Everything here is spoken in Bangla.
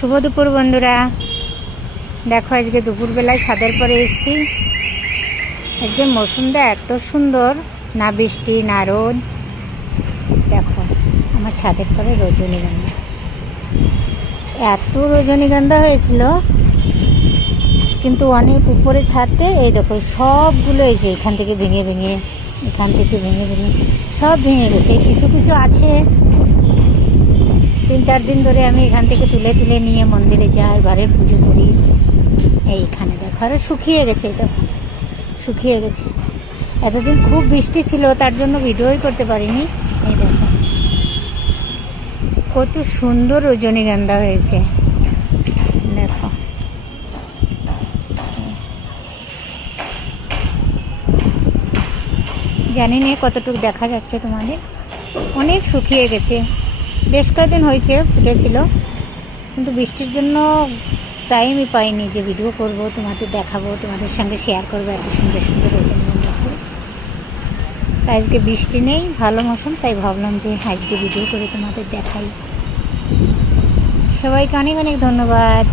শুভ দুপুর বন্ধুরা। দেখো আজকে দুপুরবেলায় ছাদের পরে এসেছি। আজকে মৌসুমটা এত সুন্দর, না বৃষ্টি না রোদ। দেখো আমার ছাদের পরে রজনীগন্ধা, এত রজনীগন্ধা হয়েছিল, কিন্তু অনেক উপরে ছাদে এই দেখো সবগুলো এই যে এখান থেকে ভেঙে ভেঙে সব ভেঙে গেছে। কিছু কিছু আছে 3-4 দিন ধরে আমি এখান থেকে তুলে তুলে নিয়ে মন্দিরে যাই, ঘরের পুজো করি। এইখানে দেখো আরো শুকিয়ে গেছে, দেখো শুকিয়ে গেছে। এতদিন খুব বৃষ্টি ছিল, তার জন্য ভিডিওই করতে পারিনি। এই দেখো কত সুন্দর রজনীগন্ধা হয়েছে, দেখো জানি না কতটুকু দেখা যাচ্ছে তোমাদের। অনেক শুকিয়ে গেছে, বেশ কয়েকদিন হয়েছে ফুটেছিল, কিন্তু বৃষ্টির জন্য টাইমই পাইনি যে ভিডিও করব, তোমাদের দেখাবো, তোমাদের সঙ্গে শেয়ার করবো এত সুন্দর সুন্দর রজনীগন্ধা ফুল। তাই আজকে বৃষ্টি নেই, ভালো মৌসুম, তাই ভাবলাম যে আজকে ভিডিও করে তোমাদের দেখাই। সবাইকে অনেক অনেক ধন্যবাদ।